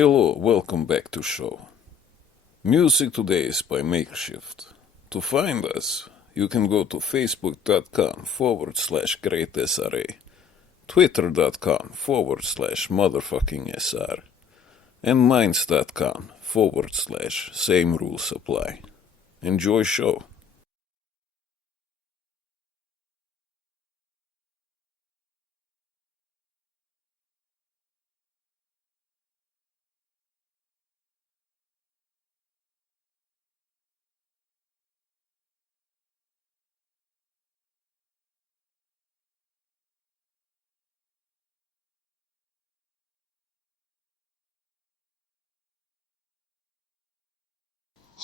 Hello, welcome back to show. Music today is by Makeshift. To find us, you can go to facebook.com/greatsra, twitter.com/motherfucking-sr, and minds.com/same rules apply. Enjoy show.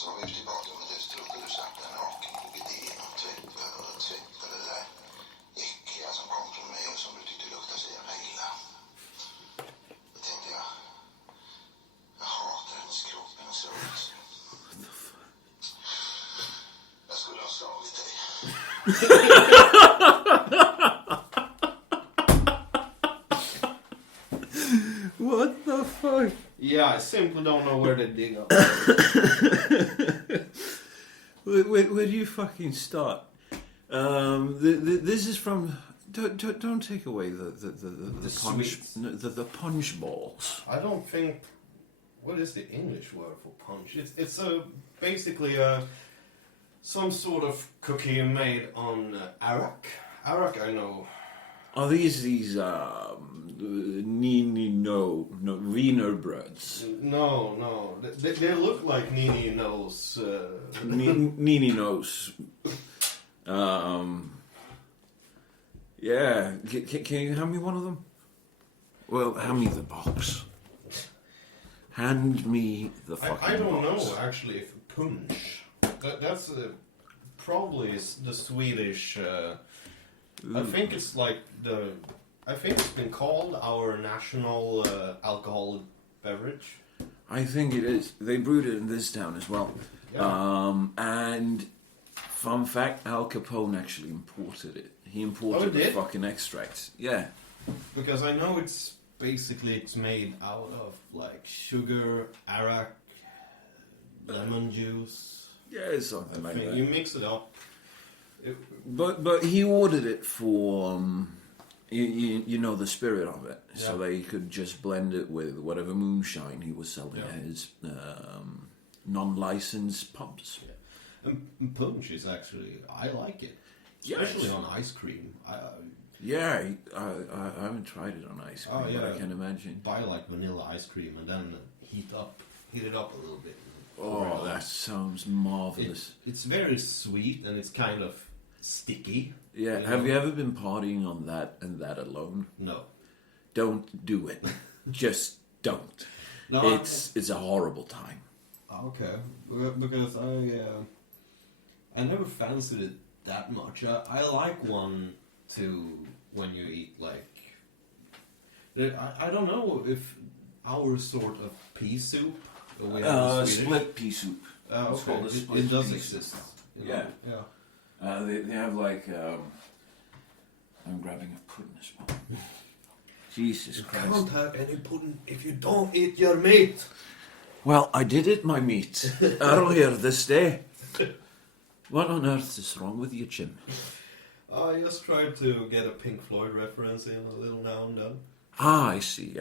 Så var vi tillbaka med det struket du satt där naken på bidén och tvättade det där äckliga som kom från mig och som du tyckte luktade så jävla illa. Då tänkte jag hatar hennes kropp, hennes rörelse. Jag skulle ha slagit dig. What the fuck? Yeah, I simply don't know where they dig up. Where do you fucking start? This is from. Don't take away the punch the punch balls. I don't think. What is the English word for punch? It's basically some sort of cookie made on arak. Arak, I know. Are these wiener breads? No. They look like Nini knows. Nini knows. Yeah. Can you hand me one of them? Well, hand me the box. Hand me the fucking I don't box. know actually if punch. That's probably the Swedish. I think it's like I think it's been called our national alcoholic beverage. I think it is. They brewed it in this town as well. Yeah. And fun fact, Al Capone actually imported it. He imported the fucking extract. Yeah. Because I know it's made out of like sugar, arak, lemon juice. Yeah, something like that. You mix it up. But he ordered it for you know the spirit of it, so they could just blend it with whatever moonshine he was selling at his non-licensed pubs. Yeah. And punch is actually I like it, especially on ice cream. I haven't tried it on ice cream, but I can imagine. Buy like vanilla ice cream and then heat it up a little bit. Oh, that sounds marvelous. It's very sweet and it's kind of sticky. Yeah, have you ever been partying on that and that alone? No. Don't do it. Just don't. No, it's a horrible time. Okay, because I never fancied it that much. I like one to when you eat like I don't know if our sort of pea soup. Split pea soup. It's called a split it does pea exist. soup. Yeah. They have like I'm grabbing a pudding as well. Jesus Christ! You can't have any pudding if you don't eat your meat. Well, I did eat my meat earlier this day. What on earth is wrong with you, Jim? I just tried to get a Pink Floyd reference in a little now and then. Ah, I see.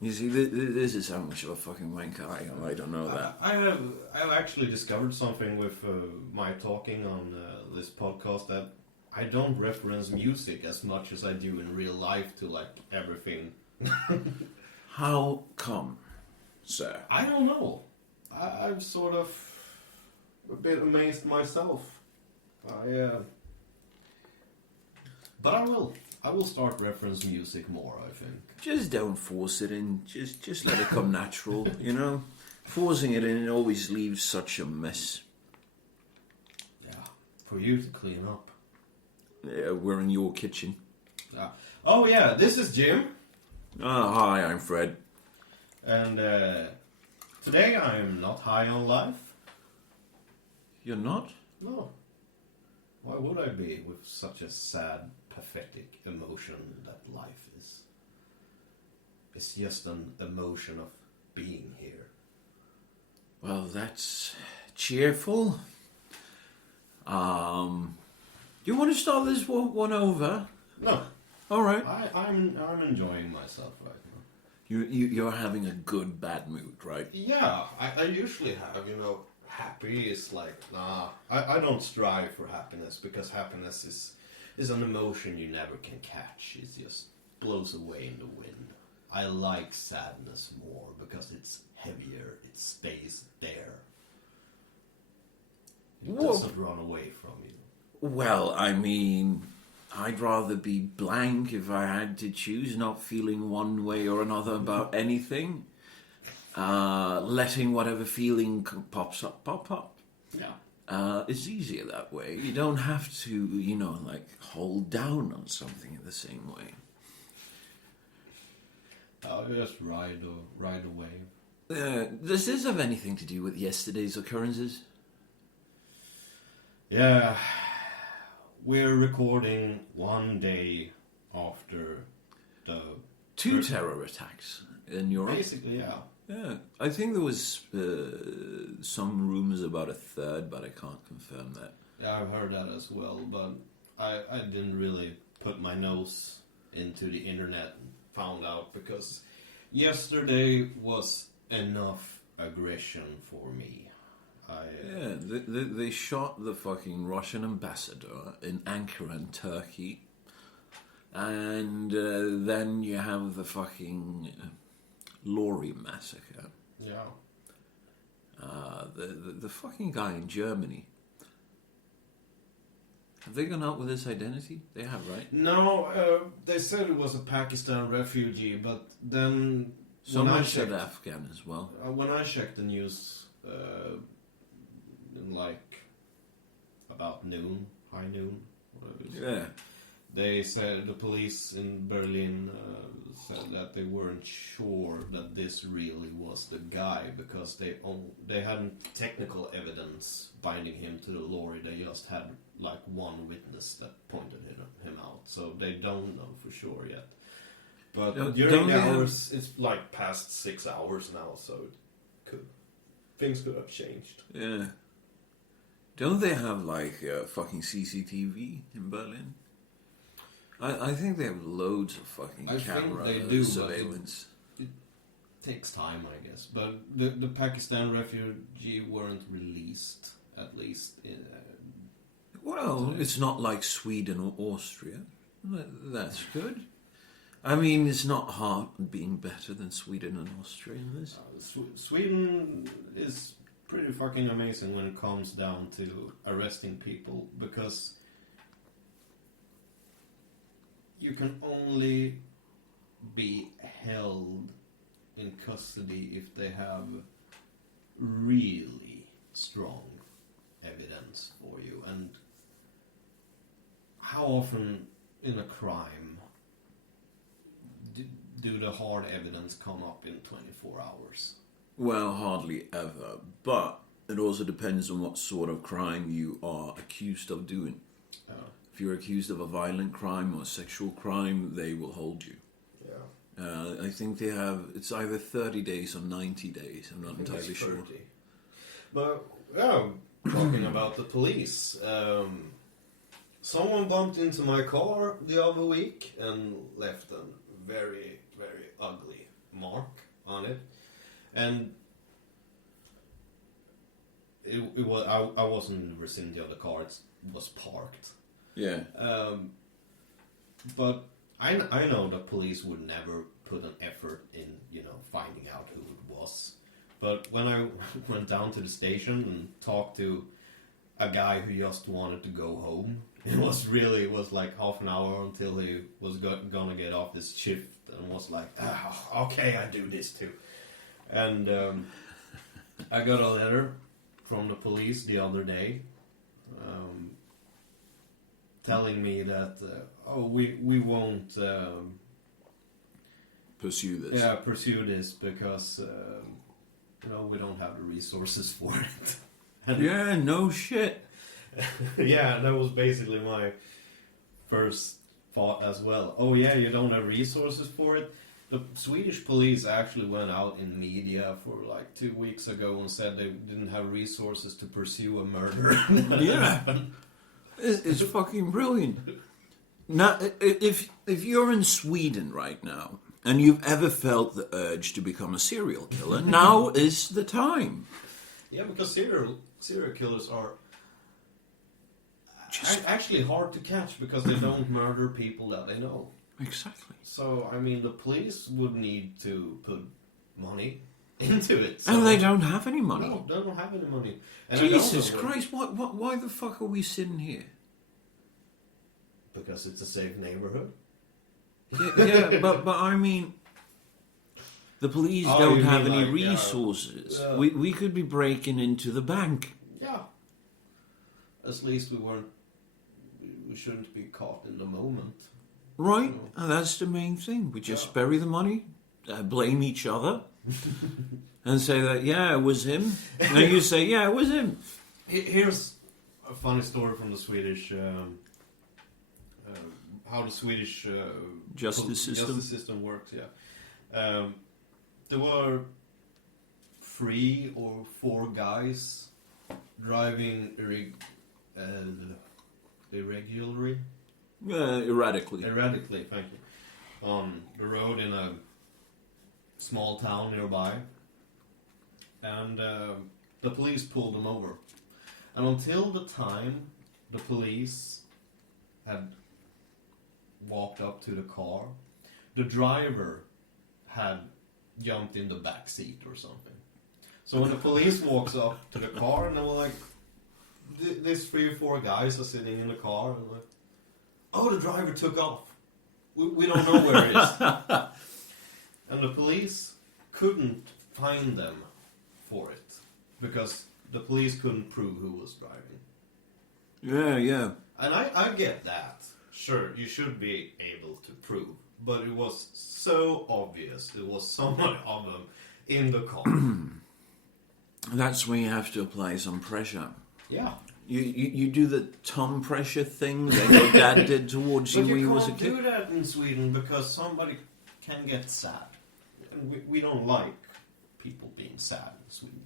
You see, this is how much of a fucking wanker I am. I don't know that. I've actually discovered something with my talking on this podcast that I don't reference music as much as I do in real life to like everything. How come, sir? I don't know. I'm sort of a bit amazed myself. But I will start reference music more, I think. Just don't force it in. Just let it come natural, you know? Forcing it in always leaves such a mess. Yeah, for you to clean up. Yeah, we're in your kitchen. Oh yeah, this is Jim. Hi, I'm Fred. And today I'm not high on life. You're not? No. Why would I be with such a sad, pathetic emotion that life is? It's just an emotion of being here. Well, that's cheerful. You want to start this one over? No, All right. I'm enjoying myself right now. You're having a good bad mood, right? Yeah, I usually have, happy is like, nah, I don't strive for happiness because happiness is an emotion you never can catch. It just blows away in the wind. I like sadness more because it's heavier, it stays there. It doesn't run away from you. Well, I mean, I'd rather be blank if I had to choose, not feeling one way or another about anything. Letting whatever feeling pops up, pop up. Yeah. It's easier that way. You don't have to, hold down on something in the same way. I'll just ride a wave. Does this have anything to do with yesterday's occurrences? Yeah, we're recording one day after the... Two terror attacks in Europe. Basically, yeah. Yeah, I think there was some rumors about a third, but I can't confirm that. Yeah, I've heard that as well, but I didn't really put my nose into the internet and found out because yesterday was enough aggression for me. They shot the fucking Russian ambassador in Ankara, Turkey, and then you have the fucking lorry massacre. Yeah. The fucking guy in Germany. Have they gone out with his identity? They have, right? No, they said it was a Pakistan refugee, but then Someone said Afghan as well. when I checked the news, in like about noon, high noon, whatever it is. Yeah. They said the police in Berlin said that they weren't sure that this really was the guy because they hadn't technical evidence binding him to the lorry. They just had like one witness that pointed him out, so they don't know for sure yet. But during the hours, it's like past 6 hours now, so things could have changed. Yeah. Don't they have like fucking CCTV in Berlin? I think they have loads of fucking camera surveillance. It takes time, I guess. But the Pakistan refugee weren't released, at least. Well, it's not like Sweden or Austria. That's good. I mean, it's not hard being better than Sweden and Austria in this. Sweden is pretty fucking amazing when it comes down to arresting people because you can only be held in custody if they have really strong evidence for you. And how often in a crime do the hard evidence come up in 24 hours? Well, hardly ever. But it also depends on what sort of crime you are accused of doing. If you're accused of a violent crime or a sexual crime, they will hold you. Yeah. I think they have, it's either 30 days or 90 days. I'm not entirely sure. But, yeah, talking about the police. Someone bumped into my car the other week and left a very, very ugly mark on it. And it was, I wasn't in the vicinity of the car, it was parked. Yeah. But I know the police would never put an effort in, finding out who it was. But when I went down to the station and talked to a guy who just wanted to go home, it was like half an hour until he was gonna get off his shift and was like, okay, I do this too. And I got a letter from the police the other day telling me that we won't pursue this. Yeah, pursue this because we don't have the resources for it. And yeah, no shit. yeah, that was basically my first thought as well. Oh yeah, you don't have resources for it. The Swedish police actually went out in media for like 2 weeks ago and said they didn't have resources to pursue a murder. Yeah. It's fucking brilliant. Now, if you're in Sweden right now and you've ever felt the urge to become a serial killer, now is the time. Yeah, because serial killers are actually hard to catch because they don't murder people that they know. Exactly. So, I mean, the police would need to put money into it. So. And they don't have any money. No, they don't have any money. And Jesus Christ, why the fuck are we sitting here? Because it's a safe neighborhood. Yeah, but I mean, the police don't have any resources. We could be breaking into the bank. Yeah. At least we shouldn't be caught in the moment. Right, and that's the main thing. We just bury the money, blame each other, and say that, yeah, it was him. And you say, yeah, it was him. Here's a funny story from the Swedish... how the Swedish justice system works, yeah. There were 3 or 4 guys driving irregularly, Erratically, thank you, on the road in a small town nearby, and the police pulled them over. And until the time the police had walked up to the car, the driver had jumped in the back seat or something. So when the police walks up to the car, and they were like, these 3 or 4 guys are sitting in the car, and like, oh, the driver took off. We don't know where he is. And the police couldn't find them for it because the police couldn't prove who was driving. Yeah. And I get that. Sure, you should be able to prove. But it was so obvious. There was so much of them in the car. That's when you have to apply some pressure. Yeah. You do the Tom pressure thing that your dad did towards you when you was a kid. But you can't do that in Sweden because somebody can get sad. And we don't like people being sad in Sweden.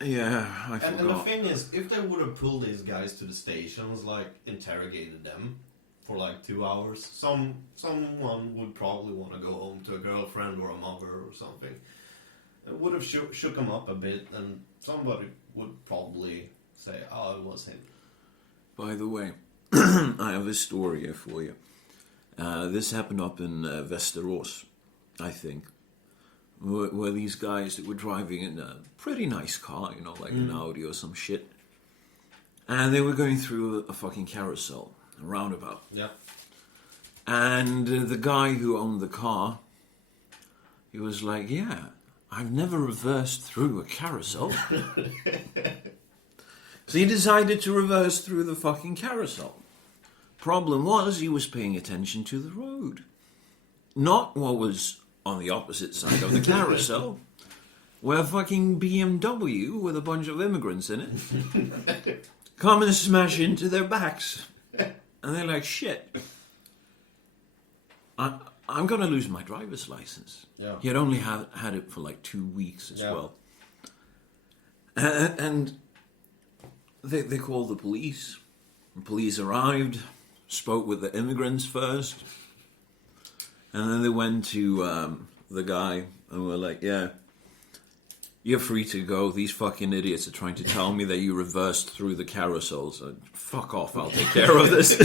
Yeah, I forgot. And the thing is, if they would have pulled these guys to the stations, like interrogated them for like 2 hours, someone would probably want to go home to a girlfriend or a mother or something. It would have shook them up a bit, and somebody would probably say, oh, it was him. By the way, I have a story here for you. This happened up in Västerås, I think, where these guys that were driving in a pretty nice car, like an Audi or some shit, and they were going through a fucking carousel, a roundabout. Yeah. And the guy who owned the car, he was like, yeah, I've never reversed through a carousel. So he decided to reverse through the fucking carousel. Problem was, he was paying attention to the road. Not what was on the opposite side of the carousel, where a fucking BMW with a bunch of immigrants in it come and smash into their backs. And they're like, shit, I'm going to lose my driver's license. Yeah. He had only had it for like 2 weeks as well. And they called the police. The police arrived, spoke with the immigrants first, and then they went to the guy and were like, yeah, you're free to go. These fucking idiots are trying to tell me that you reversed through the carousel, so fuck off, I'll take care of this.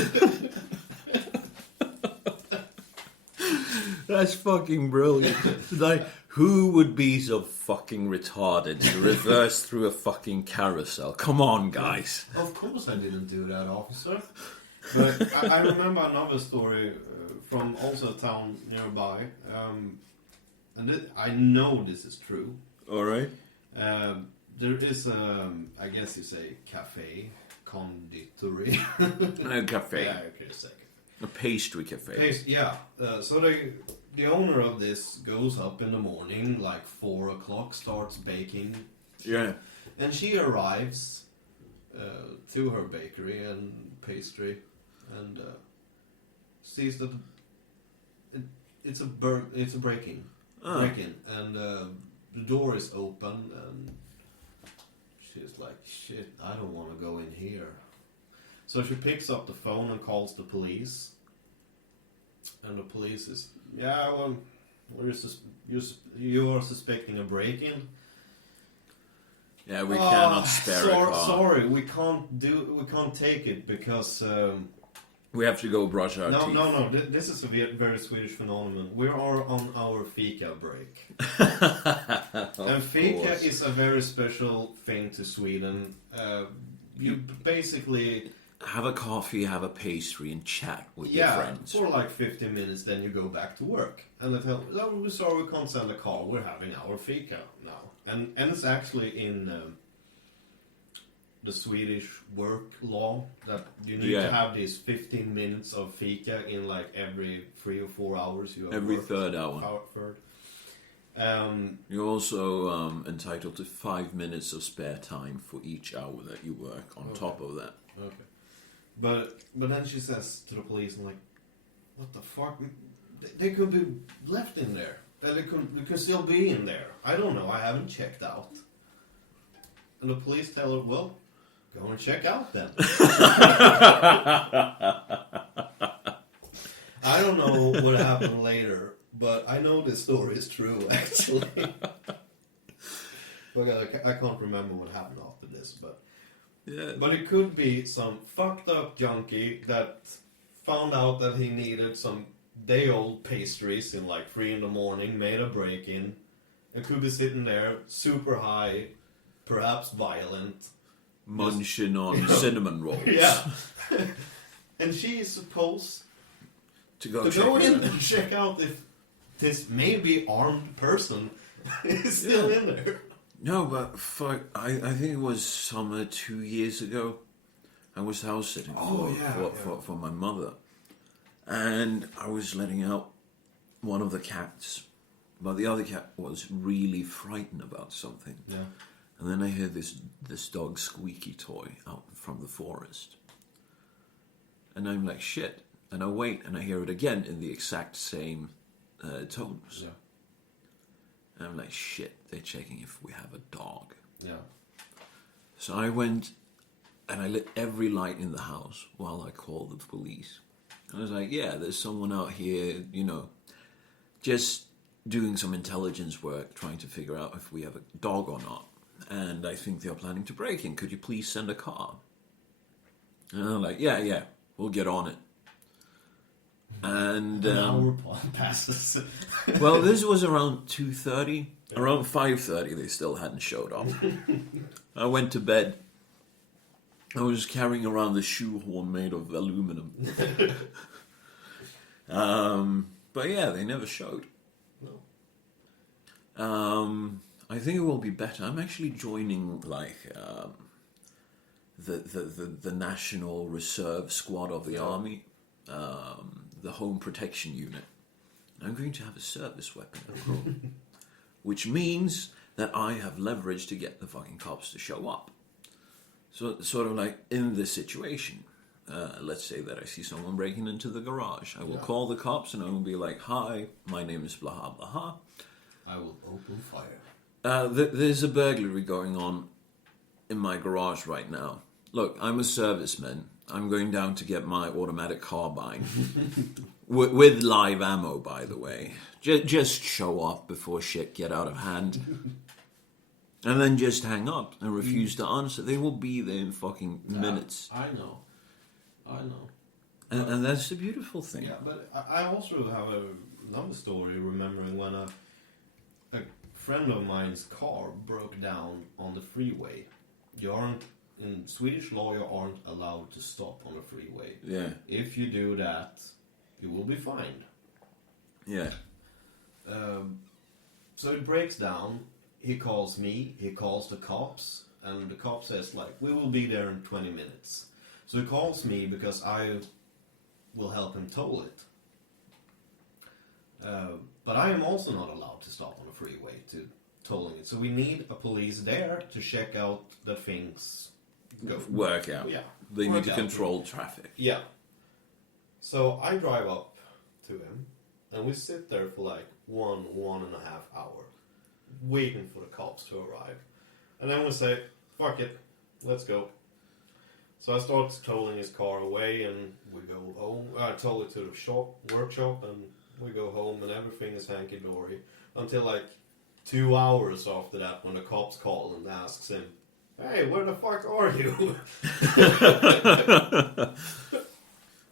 That's fucking brilliant. Like, who would be so fucking retarded to reverse through a fucking carousel? Come on, guys. Of course I didn't do that, officer. But I remember another story from also a town nearby. And I know this is true. All right. There is, I guess you say, cafe, conditori. A cafe. Yeah, okay, say cafe. A pastry cafe. So the owner of this goes up in the morning, like 4 o'clock, starts baking. Yeah. And she arrives to her bakery and pastry and sees that it's a break-in, and the door is open, and she's like, "Shit, I don't want to go in here." So she picks up the phone and calls the police, and the police is, "Yeah, well, you are suspecting a break-in." Yeah, we cannot spare a car. Sorry, we can't take it because We have to go brush our teeth. No. This is a very Swedish phenomenon. We are on our fika break, and fika is a very special thing to Sweden. You basically have a coffee, have a pastry, and chat with your friends for like 15 minutes. Then you go back to work, and they tell, "Oh, we're sorry, we can't send a car. We're having our fika now." And it's actually in the Swedish work law that you need to have these 15 minutes of fika in like every 3 or 4 hours. Every third hour. You're also entitled to 5 minutes of spare time for each hour that you work on top of that. Okay. But then she says to the police, like, "What the fuck? They could be left in there. They could still be in there. I don't know. I haven't checked out." And the police tell her, "Well, go and check out then." I don't know what happened later, but I know this story is true, actually. But I can't remember what happened after this, but... Yeah. But it could be some fucked up junkie that found out that he needed some day-old pastries in like 3 in the morning, made a break-in, and could be sitting there super high, perhaps violent, munching on cinnamon rolls. Yeah. And she is supposed to go in and check out if this maybe armed person is still in there. No, but fuck, I think it was summer 2 years ago. I was house sitting for my mother. And I was letting out one of the cats. But the other cat was really frightened about something. Yeah. And then I hear this dog squeaky toy out from the forest. And I'm like, shit. And I wait and I hear it again in the exact same tones. Yeah. And I'm like, shit, they're checking if we have a dog. Yeah. So I went and I lit every light in the house while I called the police. I was like, yeah, there's someone out here, just doing some intelligence work, trying to figure out if we have a dog or not. And I think they're planning to break in. Could you please send a car? And I'm like, yeah, we'll get on it. And an hour passes. Well, this was around 2:30. Around 5:30, they still hadn't showed up. I went to bed. I was carrying around the shoehorn made of aluminum. But yeah, they never showed. No. I think it will be better. I'm actually joining the National Reserve Squad of the Army, the Home Protection Unit. I'm going to have a service weapon at home, which means that I have leverage to get the fucking cops to show up. So sort of like in this situation, let's say that I see someone breaking into the garage. I will call the cops and I will be like, "Hi, my name is blah blah blah. I will open fire. There's a burglary going on in my garage right now. Look, I'm a serviceman. I'm going down to get my automatic carbine with live ammo, by the way. Just show up before shit get out of hand." And then just hang up and refuse to answer. They will be there in fucking minutes. I know. And that's the beautiful thing. Yeah, but I also have another story remembering when a friend of mine's car broke down on the freeway. In Swedish law, you aren't allowed to stop on a freeway. Yeah. If you do that, you will be fined. Yeah. So it breaks down. He calls me, he calls the cops, and the cop says, like, "We will be there in 20 minutes. So he calls me because I will help him tow it. But I am also not allowed to stop on a freeway to tolling it. So we need a police there to check out that things work out. Yeah. They need Work to out. control traffic. Yeah. So I drive up to him, And we sit there for like 1.5 hour, waiting for the cops to arrive. And then we say, fuck it, let's go. So I start towing his car away, and we go home. I tow it to the workshop, and we go home, and everything is hanky-dory. Until like 2 hours after that, when the cops call and asks him, hey, where the fuck are you?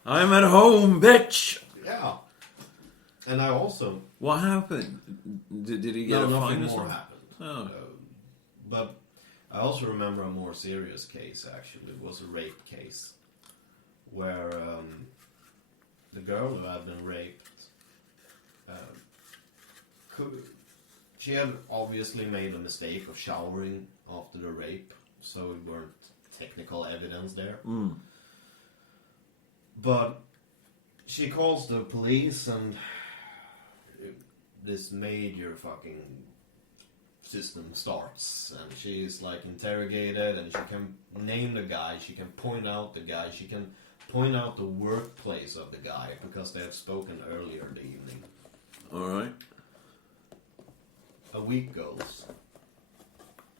I'm at home, bitch! Yeah. And I also... What happened? Did he get a nothing fine or more something? happened. Oh. But I also remember a more serious case, actually. It was a rape case. Where the girl who had been raped... she had obviously made a mistake of showering after the rape. So it weren't technical evidence there. Mm. But she calls the police, and this major fucking system starts, and she's like interrogated, and she can name the guy, she can point out the guy, she can point out the workplace of the guy because they had spoken earlier in the evening. Alright. A week goes,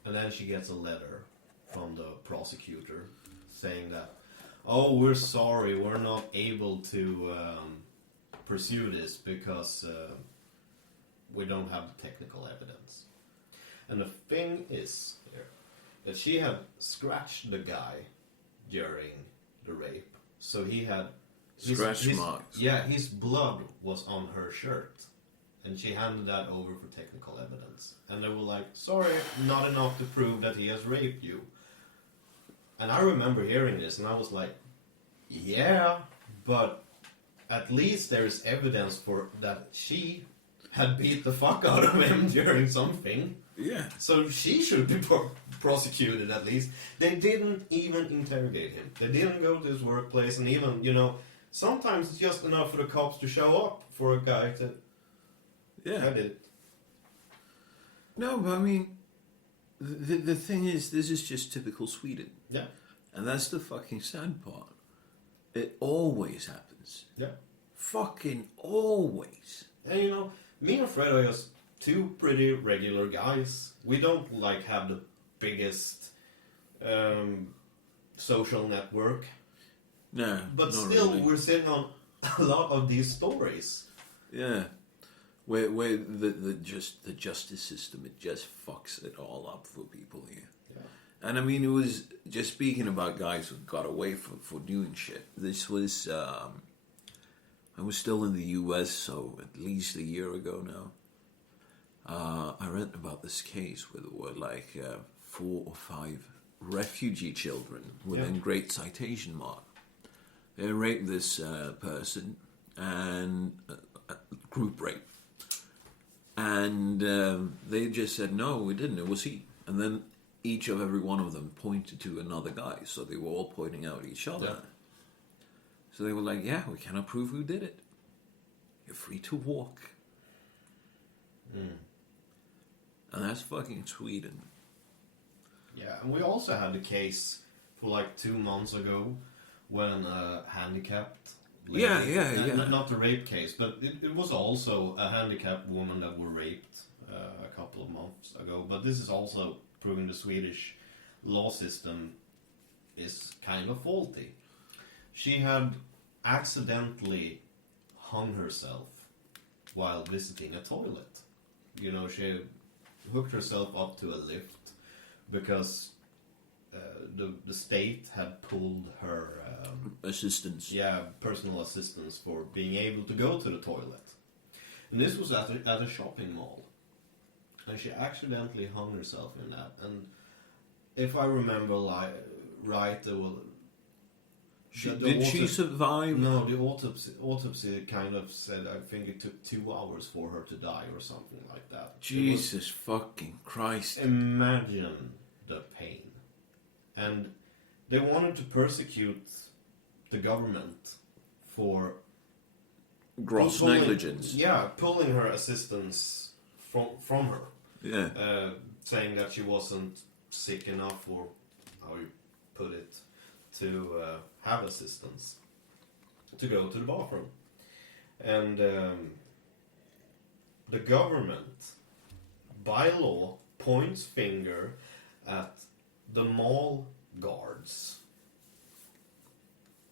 and then she gets a letter from the prosecutor saying that, oh, we're sorry, we're not able to pursue this because we don't have the technical evidence. And the thing is here, that she had scratched the guy during the rape, so he had Scratch marks. Yeah, his blood was on her shirt. And she handed that over for technical evidence. And they were like, sorry, not enough to prove that he has raped you. And I remember hearing this, and I was like, yeah, but at least there is evidence for that she had beat the fuck out of him during something. Yeah. So she should be prosecuted at least. They didn't even interrogate him. They didn't go to his workplace, and even, sometimes it's just enough for the cops to show up for a guy to... Yeah. I did. No, but I mean, the thing is, this is just typical Sweden. Yeah. And that's the fucking sad part. It always happens. Yeah. Fucking always. And me and Fred are just two pretty regular guys. We don't have the biggest social network. No. But not still, really. we're sitting on a lot of these stories. Yeah. Where the justice system, it just fucks it all up for people here. Yeah. And I mean, it was just speaking about guys who got away for doing shit. This was I was still in the US, so at least a year ago now. I read about this case where there were 4 or 5 refugee children within Great Citation Mark. They raped this person, and group rape. And they just said, no, we didn't, it was he. And then each of every one of them pointed to another guy, so they were all pointing out each other. Yeah. So they were like, yeah, we cannot prove who did it. You're free to walk. Mm. And that's fucking Sweden. Yeah, and we also had a case for 2 months ago when handicapped lady, Yeah. not the rape case, but it was also a handicapped woman that were raped a couple of months ago. But this is also proving the Swedish law system is kind of faulty. She had accidentally hung herself while visiting a toilet. She hooked herself up to a lift because the state had pulled her Assistance. personal assistance for being able to go to the toilet. And this was at a shopping mall. And she accidentally hung herself in that. And if I remember right, there was... Did she survive? No, the autopsy kind of said, I think it took 2 hours for her to die or something like that. Jesus fucking Christ. Imagine the pain. And they wanted to persecute the government for Gross negligence. Yeah, pulling her assistance from her. Yeah. Saying that she wasn't sick enough, or how you put it, to have assistance to go to the bathroom. And the government, by law, points finger at the mall guards.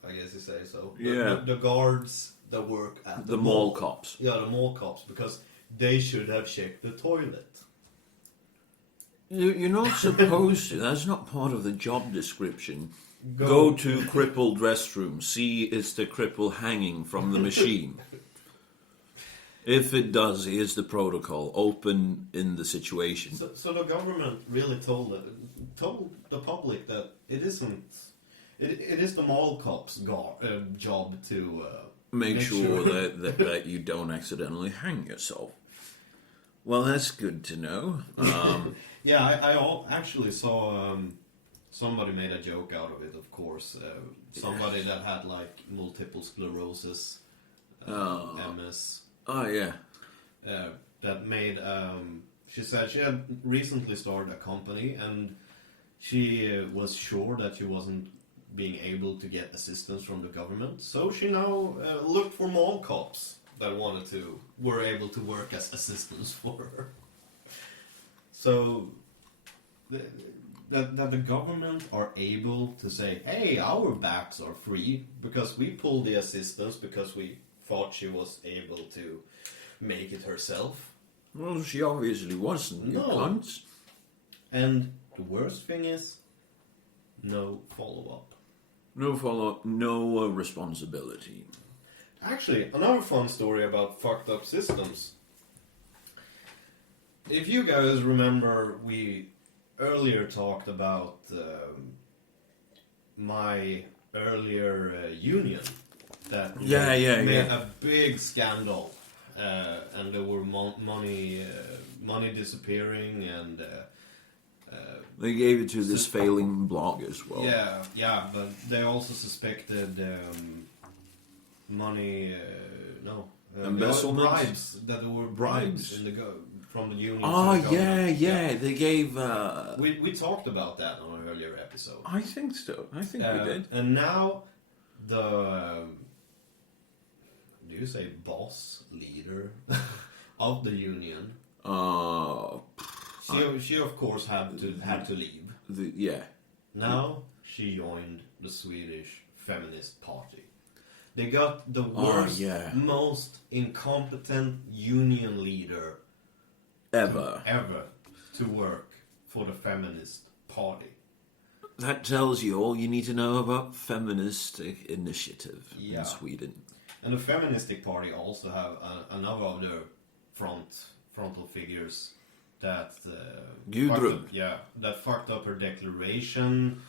I guess you say so. The guards that work at The mall cops. Yeah, the mall cops, because they should have checked the toilet. You're not supposed to. That's not part of the job description. Go to crippled restroom. See is the cripple hanging from the machine. If it does, here's the protocol. Open in the situation. So the government really told the public that it isn't. It is the mall cops' job to make sure that you don't accidentally hang yourself. Well, that's good to know. Yeah, I actually saw somebody made a joke out of it. Of course, somebody that had like multiple sclerosis, MS. Oh yeah. That made. She said she had recently started a company, and she was sure that she wasn't being able to get assistance from the government. So she now looked for mall cops that were able to work as assistants for her. So that the government are able to say, hey, our backs are free because we pulled the assistance because we thought she was able to make it herself. Well, she obviously wasn't, you cunts. And the worst thing is, no follow-up. No follow-up, no responsibility. Actually, another fun story about fucked up systems. If you guys remember, we earlier talked about my earlier union that made a big scandal, and there were money disappearing, and they gave it to this failing blog as well. Yeah, but they also suspected money, embezzlement, bribes. That there were bribes from the union. Oh, yeah. They gave. We talked about that on an earlier episode. I think so. I think we did. And now the do you say boss leader of the union? She of course had to leave. Now she joined the Swedish Feminist Party. They got the worst, most incompetent union leader ever to work for the Feminist Party. That tells you all you need to know about feministic initiative in Sweden. And the Feministic Party also have another of their frontal figures that fucked up her declaration.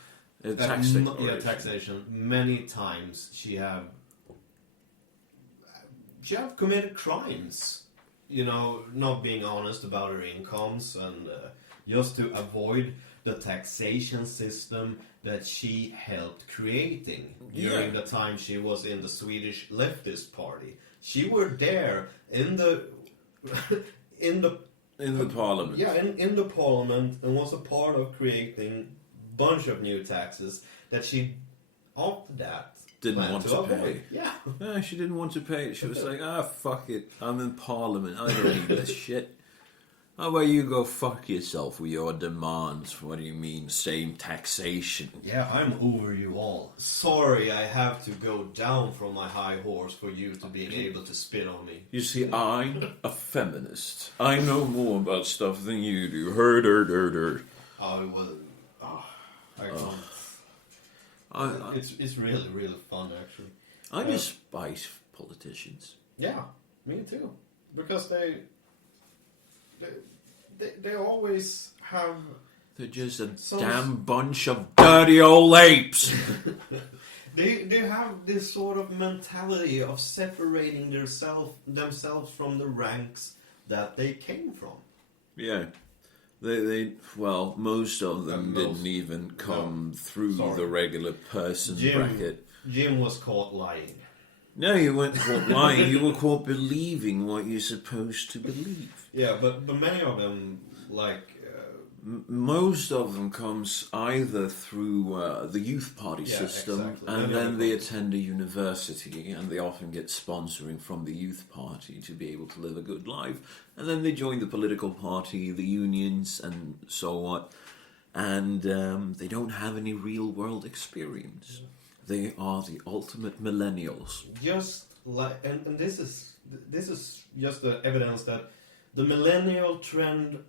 Tax declaration. Taxation. Many times she have committed crimes. You know, not being honest about her incomes, and just to avoid the taxation system that she helped creating during the time she was in the Swedish leftist party. She were there in the parliament. Yeah, in the parliament, and was a part of creating bunch of new taxes that she after that didn't want to pay. Yeah. No, she didn't want to pay. She was like, fuck it. I'm in parliament. I don't need this shit. How about you go fuck yourself with your demands? What do you mean, same taxation? Yeah, I'm over you all. Sorry, I have to go down from my high horse for you to be able to spit on me. You see, I'm a feminist. I know more about stuff than you do. Her. It's really, really fun, actually. I despise politicians. Yeah, me too. Because they always have... They're just a damn bunch of dirty old apes. They have this sort of mentality of separating themselves from the ranks that they came from. Yeah. Most of them didn't even come through the regular person bracket. Jim was caught lying. No, you weren't caught lying. You were caught believing what you're supposed to believe. Yeah, but many of them, Most of them comes either through the youth party Yeah, system, exactly. and Many then of they them. attend a university, and they often get sponsoring from the youth party to be able to live a good life. And then they join the political party, the unions, and so on. And they don't have any real world experience. They are the ultimate millennials. Just like, and this is just the evidence that the millennial trend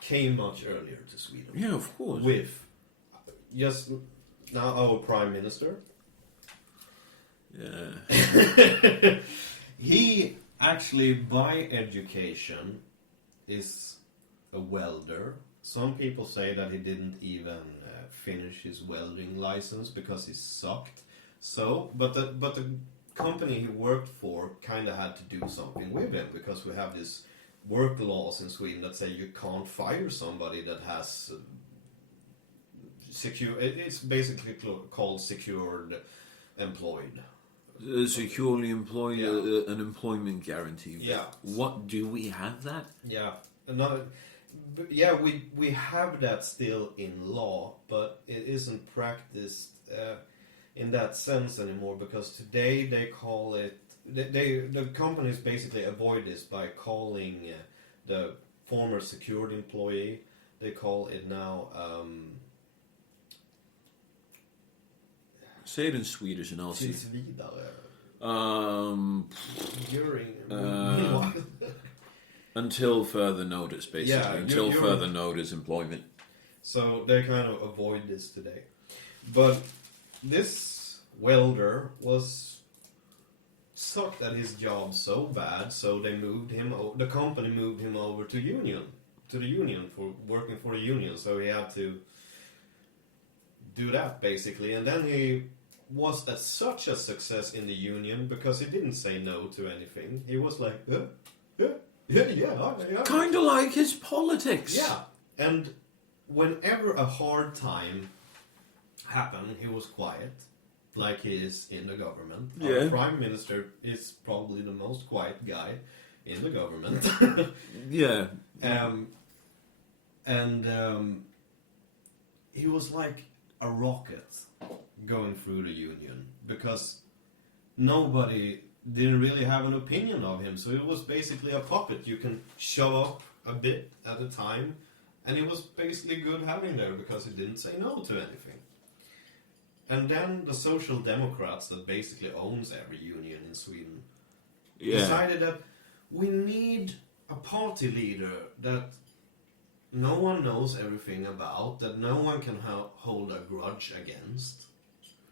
came much earlier to Sweden. Yeah, of course. With just now our prime minister. Yeah. He actually, by education, is a welder. Some people say that he didn't even finish his welding license because he sucked. So, but the company he worked for kind of had to do something with him, because we have this work laws in Sweden that say you can't fire somebody that has it's basically called secured employed. Securely employed, Yeah. an employment guarantee. Yeah. What, do we have that? Yeah, we have that still in law, but it isn't practiced in that sense anymore, because today they call it. The companies basically avoid this by calling the former secured employee. They call it now. Say it in Swedish and I'll see. Tills vidare. During. Meanwhile. Until further notice, basically. Yeah, until you're- further notice employment. So they kind of avoid this today. But this welder sucked at his job so bad, so they moved him. The company moved him over to the union for working for the union. So he had to do that basically, and then he was such a success in the union because he didn't say no to anything. He was like, yeah. Kind of like his politics. Yeah, and whenever a hard time happened, he was quiet, like he is in the government. Yeah. Our prime minister is probably the most quiet guy in the government. Yeah. He was like a rocket going through the union, because nobody didn't really have an opinion of him, so it was basically a puppet you can show up a bit at a time, and it was basically good having there because he didn't say no to anything. And then the Social Democrats, that basically owns every union in Sweden, decided that we need a party leader that no one knows everything about, that no one can hold a grudge against.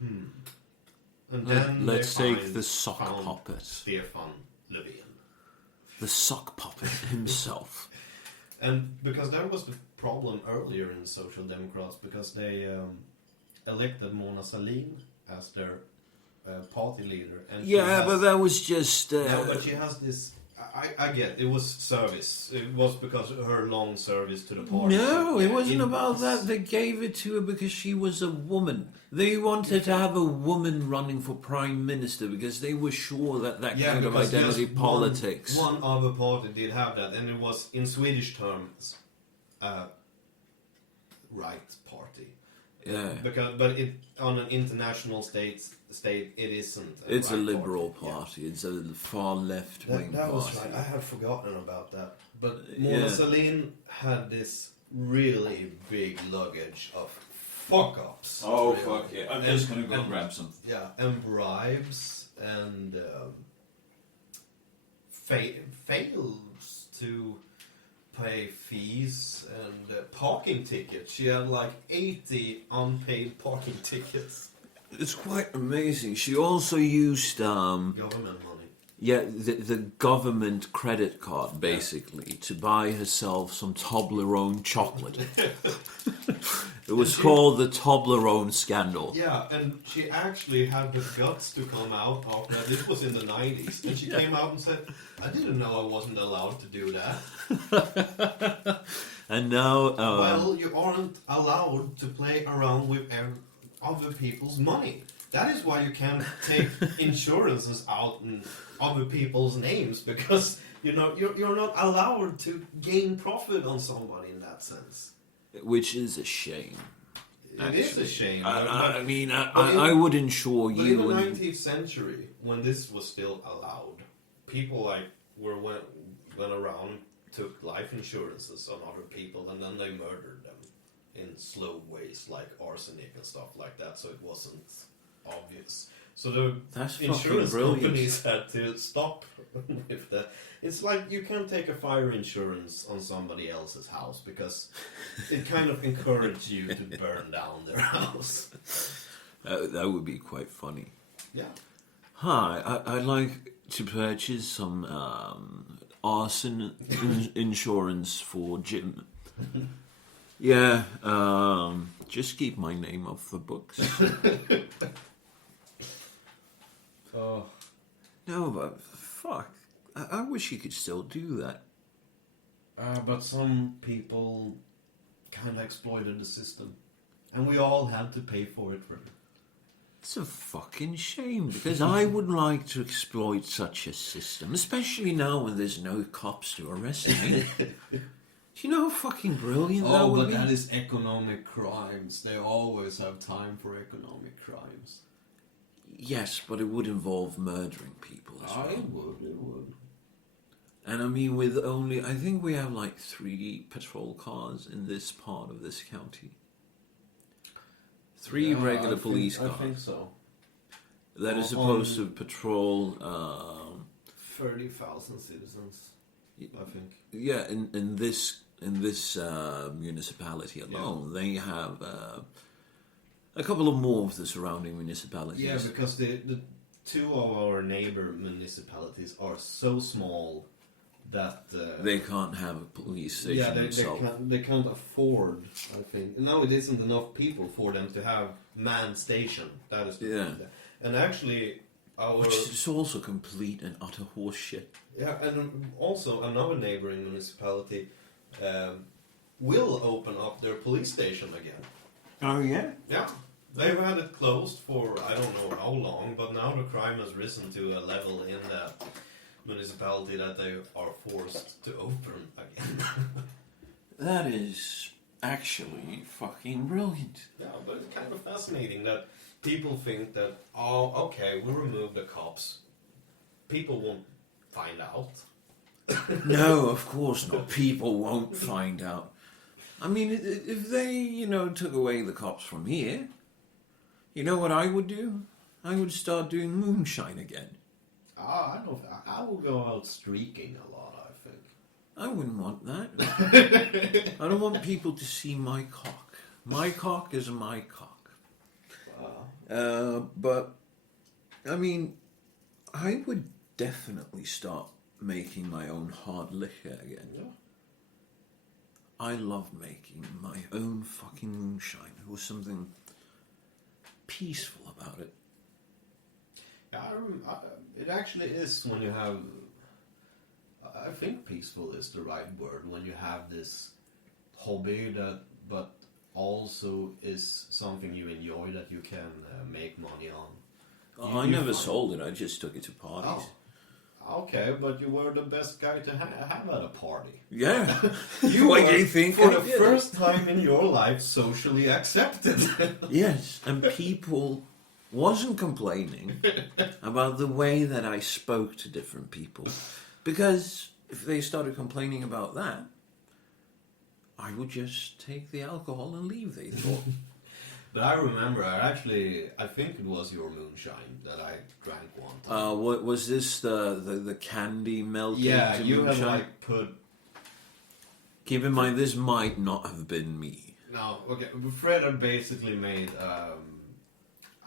And then Let's they take the sock found puppet. Stefan Löfven. The sock puppet himself. And because that was the problem earlier in Social Democrats, because they elected Mona Sahlin as their party leader. And But that was just... no, but she has this... I get it was service. It was because of her long service to the party. No, it wasn't about was- that. They gave it to her because she was a woman. They wanted to have a woman running for prime minister because they were sure that kind of because identity just politics. One other party did have that, and it was, in Swedish terms, right party. Yeah. But it on an international state it isn't. It's a right liberal party. party. It's a far left wing That party. was right. I had forgotten about that. But Mona Yeah. Sahlin had this really big luggage of fuck ups. Oh, really. fuck yeah. I'm And- just gonna go and- grab something. Yeah, and bribes and fails to pay fees and parking tickets. She had like 80 unpaid parking tickets. It's quite amazing. She also used Government money. the government credit card basically to buy herself some Toblerone chocolate. It was called the Toblerone scandal. Yeah, and she actually had the guts to come out after that. This was in the 90s. And she came out and said, I didn't know I wasn't allowed to do that. And now Well, you aren't allowed to play around with other people's money. That is why you can't take insurances out in other people's names, because you're not allowed to gain profit on somebody in that sense. Which is a shame. It is a shame. I mean, I would insure but you. in the 19th century, when this was still allowed, people like went around, took life insurances on other people, and then they murdered them in slow ways, like arsenic and stuff like that, so it wasn't obvious. So the That's insurance fucking brilliant. companies had to stop with that. It's like you can't take a fire insurance on somebody else's house because it kind of encourages you to burn down their house. That would be quite funny. Yeah. Hi, I'd like to purchase some arson insurance for Jim. Yeah, just keep my name off the books. Oh. No, but fuck. I wish you could still do that. But some people kind of exploited the system. And we all had to pay for it. It's a fucking shame, because I would like to exploit such a system, especially now when there's no cops to arrest me. Do you know how fucking brilliant that would be? That is economic crimes. They always have time for economic crimes. Yes, but it would involve murdering people as well. It would. And I mean, with only, I think we have like 3 patrol cars in this part of this county. 3 regular police cars. I think so. That is supposed to patrol 30,000 citizens, I think. Yeah, in this municipality alone, they have a couple of more of the surrounding municipalities. Yeah, because the 2 of our neighbor municipalities are so small that they can't have a police station themselves. They can't afford, I think. No, it isn't enough people for them to have manned station. That is and actually which is also complete and utter horseshit. Yeah, and also another neighboring municipality will open up their police station again. Oh yeah? Yeah. They've had it closed for I don't know how long, but now the crime has risen to a level in the municipality that they are forced to open again. That is actually fucking brilliant. Yeah, but it's kind of fascinating that people think that, oh, okay, we remove the cops. People won't find out. No, of course not. People won't find out. I mean, if they, took away the cops from here, you know what I would do? I would start doing moonshine again. I will go out streaking a lot, I think. I wouldn't want that. I don't want people to see my cock. My cock is my cock. Wow. But, I mean, I would definitely start making my own hard liquor again. Yeah. I love making my own fucking moonshine. There was something peaceful about it. Yeah, it actually is when you have... I think peaceful is the right word. When you have this hobby but also is something you enjoy that you can make money on. I never sold it. I just took it to parties. Oh. Okay, but you were the best guy to have at a party. Yeah. You What were, do you think for I the did? first time in your life, socially accepted. Yes, and people wasn't complaining about the way that I spoke to different people. Because if they started complaining about that, I would just take the alcohol and leave, they thought. But I remember, I think it was your moonshine that I drank one time. What was this, the candy melted Yeah, to you moonshine? had like put... Keep in mind, this might not have been me. No, okay, Fred had basically made...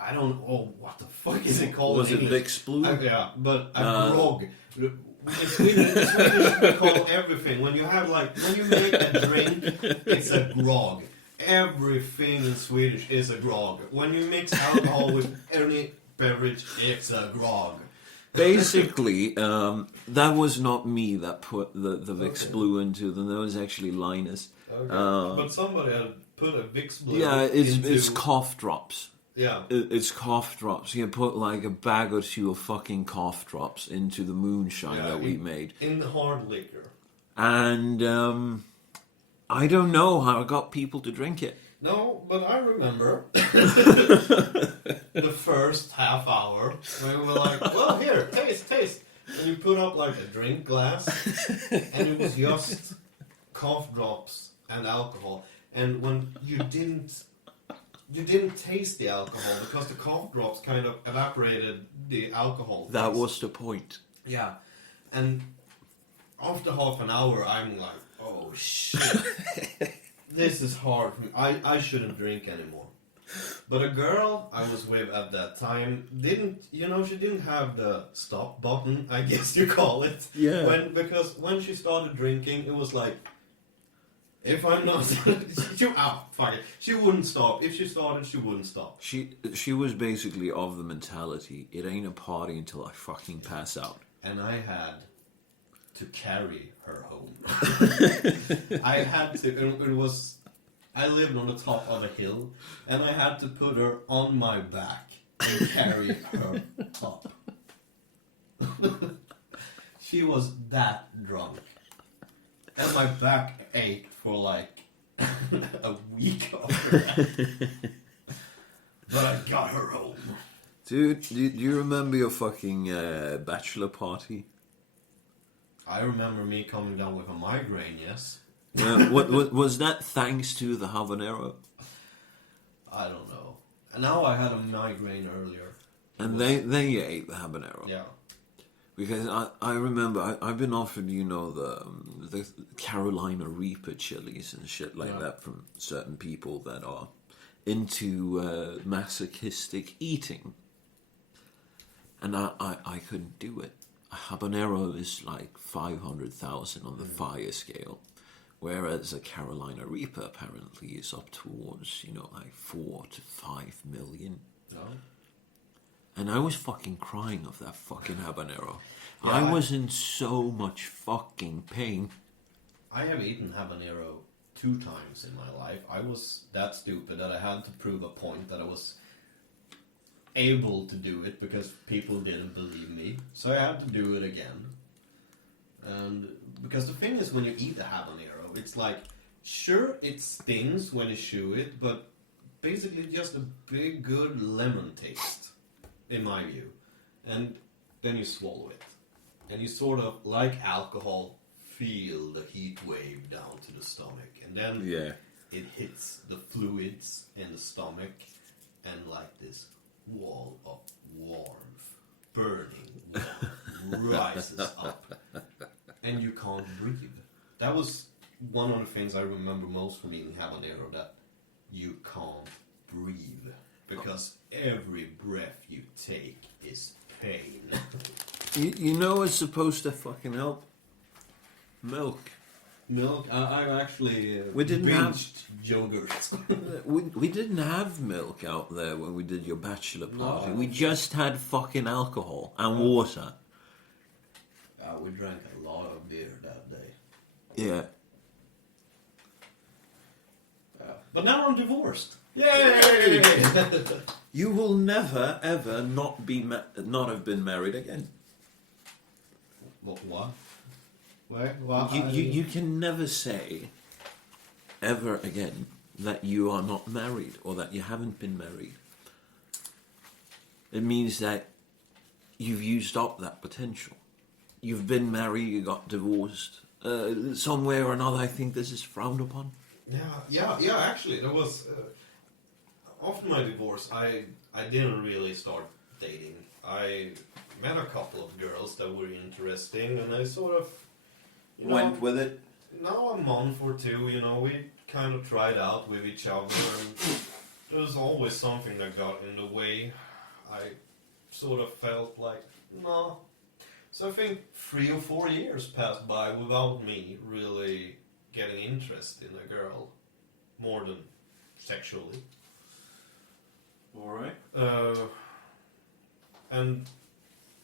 I don't know, what the fuck is it called Was in it English? Vicks Blue? Yeah, but a grog. In Swedish we call everything. When you make a drink, it's a grog. Everything in Swedish is a grog. When you mix alcohol with any beverage, it's a grog. Basically, that was not me that put the Vicks Blue into them. That was actually Linus. Okay. But somebody had put a Vicks Blue It's cough drops. Yeah. It's cough drops. You put like a bag or 2 of fucking cough drops into the moonshine that we made. In the hard liquor. And I don't know how I got people to drink it. No, but I remember the first half hour when we were like, well, here, taste. And you put up like a drink glass, and it was just cough drops and alcohol. And when you didn't taste the alcohol because the cough drops kind of evaporated the alcohol. That was the point. Yeah. And after half an hour, I'm like, oh shit. This is hard for me. I shouldn't drink anymore. But a girl I was with at that time she didn't have the stop button, I guess you call it. Yeah. Because when she started drinking, it was like, if I'm not... fuck it. She wouldn't stop. If she started, she wouldn't stop. She was basically of the mentality, it ain't a party until I fucking pass out. And I had to carry her home. I had to... It was... I lived on the top of a hill, and I had to put her on my back and carry her up. She was that drunk. And my back ached for like a week after that. But I got her home. Dude, do you remember your fucking bachelor party? I remember me coming down with a migraine, yes. What was that thanks to the habanero? I don't know. And now I had a migraine earlier. And then you ate the habanero. Yeah. Because I remember I've been offered, the Carolina Reaper chilies and shit like that from certain people that are into masochistic eating. And I couldn't do it. A habanero is like 500,000 on the fire scale. Whereas a Carolina Reaper apparently is up towards, like 4 to 5 million. No. And I was fucking crying of that fucking habanero. Yeah, I was in so much fucking pain. I have eaten habanero 2 times in my life. I was that stupid that I had to prove a point that I was able to do it because people didn't believe me. So I had to do it again. And because the thing is, when you eat a habanero, it's like, sure, it stings when you chew it, but basically just a big, good lemon taste, in my view. And then you swallow it. And you sort of, like alcohol, feel the heat wave down to the stomach. And then it hits the fluids in the stomach, and like this wall of warmth, burning warmth, rises up. And you can't breathe. That was one of the things I remember most from eating habanero, that you can't breathe. Because every breath you take is pain. You know what's supposed to fucking help? Milk. Milk? I actually We didn't binged yogurt. We didn't have milk out there when we did your bachelor party. No. We just had fucking alcohol and water. We drank a lot of beer that day. Yeah. But now I'm divorced. Yay! You will never ever not have been married again. What? What? You can never say ever again that you are not married or that you haven't been married. It means that you've used up that potential. You've been married, you got divorced. Somewhere or another, I think this is frowned upon. Yeah. Actually, there was after my divorce, I didn't really start dating. I met a couple of girls that were interesting, and I sort of Went with it. Now a month or 2, we kind of tried out with each other, and there was always something that got in the way. I sort of felt like, no. So I think 3 or 4 years passed by without me really getting interest in a girl, more than sexually. Alright. And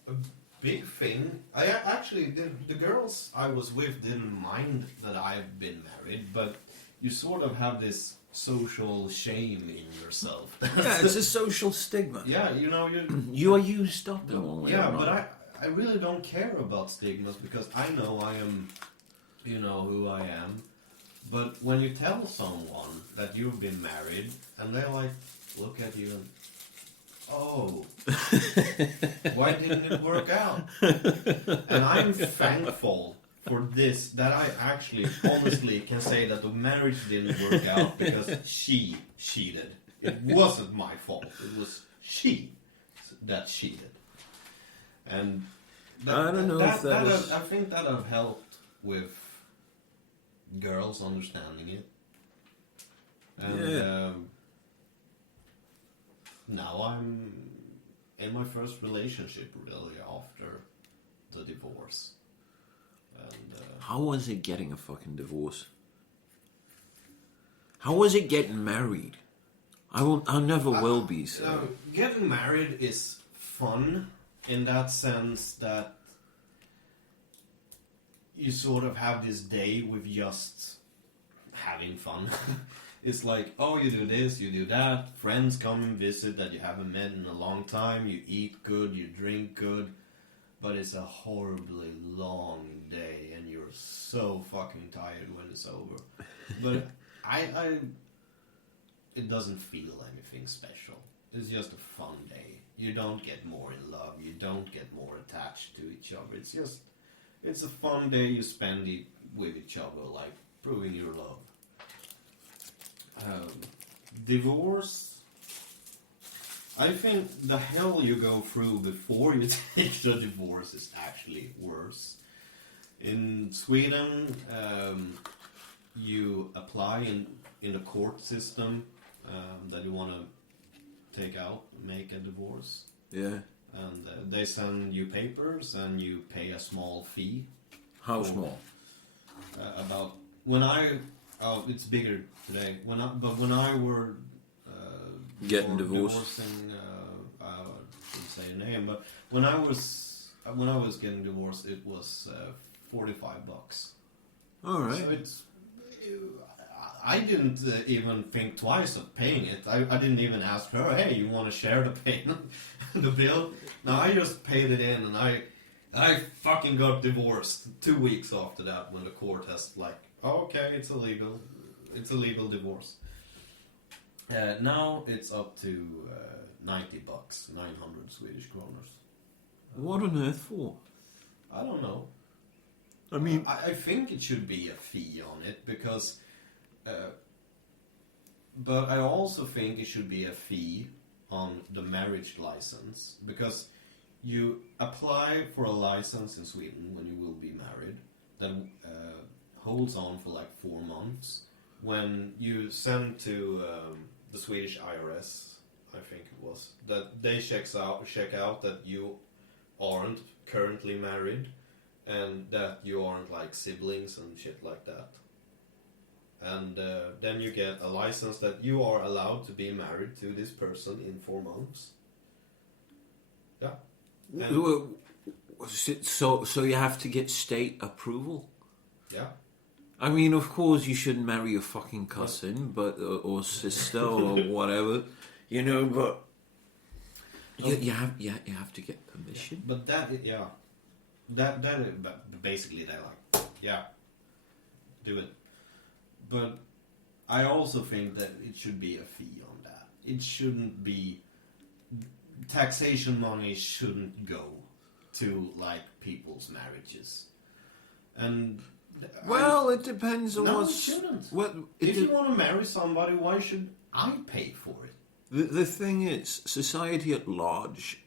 a big thing, I actually, the girls I was with didn't mind that I've been married, but you sort of have this social shame in yourself. Yeah, it's a social stigma. Yeah, You are used up in one way or yeah, another. but I really don't care about stigmas because I know I am, who I am. But when you tell someone that you've been married, and they like look at you and, oh, why didn't it work out? And I'm thankful for this, that I actually honestly can say that the marriage didn't work out because she cheated. It wasn't my fault. It was she that cheated. And I don't know if that was... I think that have helped with girls understanding it. And now I'm in my first relationship really after the divorce. And how was it getting a fucking divorce? How was it getting married? I never will be, so... Getting married is fun in that sense that you sort of have this day with just having fun. It's like, oh, you do this, you do that, friends come and visit that you haven't met in a long time, you eat good, you drink good, but it's a horribly long day and you're so fucking tired when it's over. But it doesn't feel anything special. It's just a fun day. You don't get more in love, you don't get more attached to each other. It's a fun day you spend it with each other, like proving your love. Divorce, I think the hell you go through before you take the divorce is actually worse. In Sweden, you apply in the court system that you want to make a divorce. Yeah. And they send you papers and you pay a small fee. How small? About it's bigger today. When I were getting divorced. Divorcing, I shouldn't say a name, but when I was getting divorced, it was $45. All right. So I didn't even think twice of paying it. I didn't even ask her, hey, you want to share the payment, the bill? No, I just paid it in, and I fucking got divorced 2 weeks after that when the court has like, oh, okay, it's a legal divorce. Now it's up to $90, 900 Swedish kroners. What on earth for? I don't know. I mean, I think it should be a fee on it because, but I also think it should be a fee on the marriage license because you apply for a license in Sweden when you will be married that holds on for like 4 months. When you send to the Swedish IRS, I think it was, that they check out that you aren't currently married and that you aren't like siblings and shit like that. And then you get a license that you are allowed to be married to this person in 4 months. Yeah. So you have to get state approval? Yeah. I mean, of course, you shouldn't marry your fucking cousin, but or sister or whatever, you know. But you have to get permission. But that basically they're like, yeah, do it. But I also think that it should be a fee on that. It shouldn't be taxation money shouldn't go to like people's marriages. And well, it depends on no, what's... it shouldn't. What, if you want to marry somebody, why should I pay for it? The thing is, society at large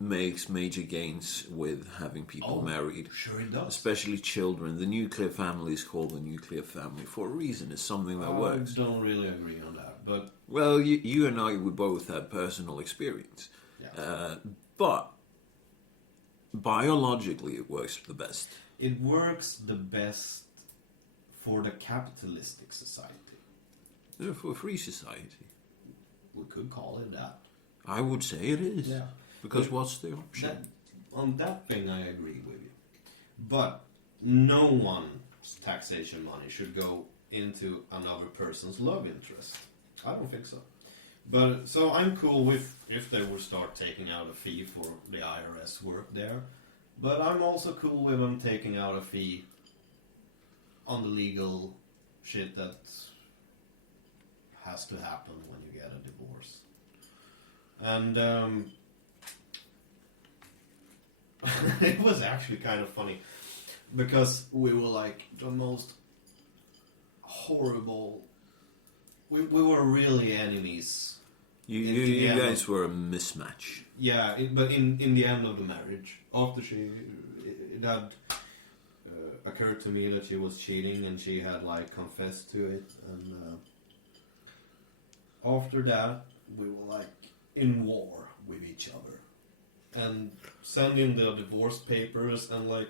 makes major gains with having people married. Sure it does. Especially children. The nuclear family is called the nuclear family for a reason. It's something that works. I don't really agree on that, but... Well, you and I, we both have personal experience. Yeah. But biologically, it works the best. It works the best for the capitalistic society. For a free society. We could call it that. I would say it is. Yeah. Because but what's the option? On that thing, I agree with you. But no one's taxation money should go into another person's love interest. I don't think so. But so I'm cool with if they would start taking out a fee for the IRS work there. But I'm also cool with them taking out a fee on the legal shit that has to happen when you get a divorce. And it was actually kind of funny because we were like the most horrible. We were really enemies. You guys were a mismatch. Yeah, but in the end of the marriage, after it had occurred to me that she was cheating and she had like confessed to it, and after that we were like in war with each other and sending the divorce papers, and like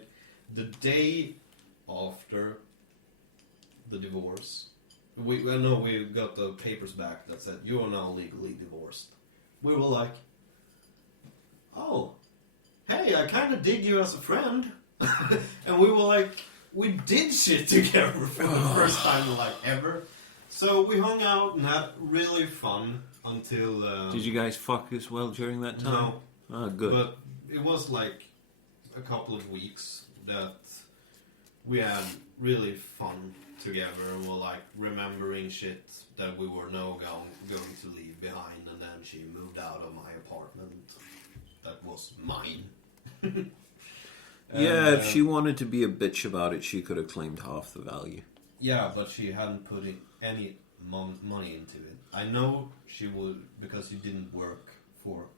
the day after the divorce, we got the papers back that said you are now legally divorced. We were like, oh, hey, I kind of dig you as a friend. And we were like, we did shit together for the first time like ever. So we hung out and had really fun until... Did you guys fuck as well during that time? No. Oh, good. But it was like a couple of weeks that we had really fun together, and were like remembering shit that we were now going to leave behind, and then she moved out of my apartment that was mine. Yeah, if she wanted to be a bitch about it, she could have claimed half the value. Yeah, but she hadn't put any money into it. I know she would, because she didn't work for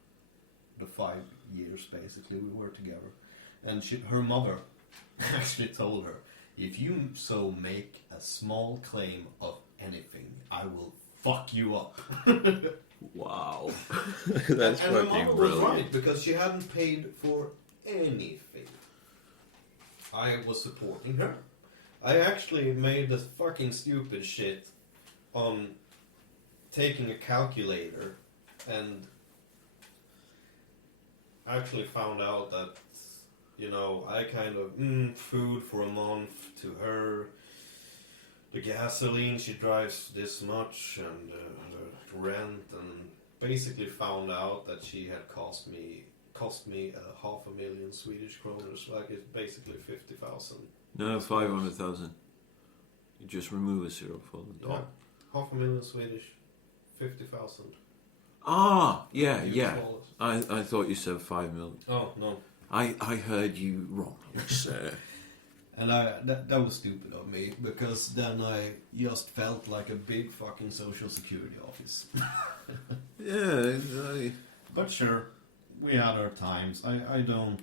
the 5 years basically we were together, and her mother actually told her, if you so make a small claim of anything, I will fuck you up. Wow. That's and fucking her mother was brilliant. right, because she hadn't paid for anything. I was supporting her. I actually made this fucking stupid shit on taking a calculator and actually found out that, you know, I kind of, food for a month to her, the gasoline she drives this much, and the rent, and basically found out that she had cost me 500,000 Swedish kronor, like it's basically 50,000. No, 500,000. You just remove a zero for the Yeah, dog. 500,000 Swedish, 50,000. Ah, yeah. $. I thought you said 5 million. Oh, no. I heard you wrong, sir. And that was stupid of me, because then I just felt like a big fucking social security office. Yeah, But sure, we had our times. I don't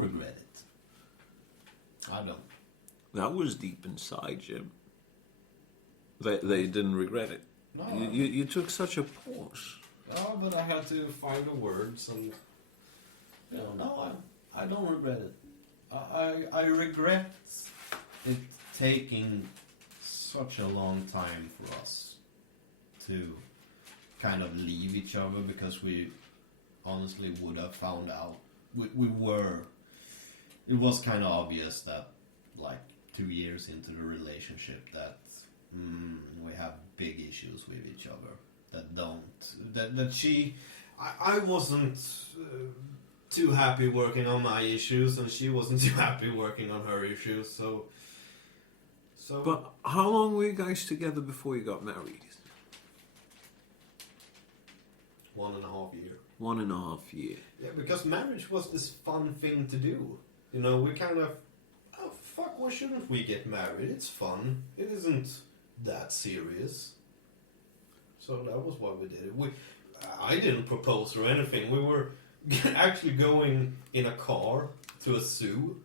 regret it. I don't. that was deep inside, Jim. They didn't regret it. No, You took such a pause. no, but I had to find the words, and no, I don't regret it. I regret it taking such a long time for us to kind of leave each other, because we honestly would have found out. It was kind of obvious that like 2 years into the relationship that we have big issues with each other I wasn't too happy working on my issues, and she wasn't too happy working on her issues, so But how long were you guys together before you got married? 1.5 years. 1.5 years. Yeah, because marriage was this fun thing to do. You know, we kind of, oh fuck, why shouldn't we get married? It's fun. It isn't that serious. So that was why we did it. I didn't propose or anything. We were actually going in a car to a zoo.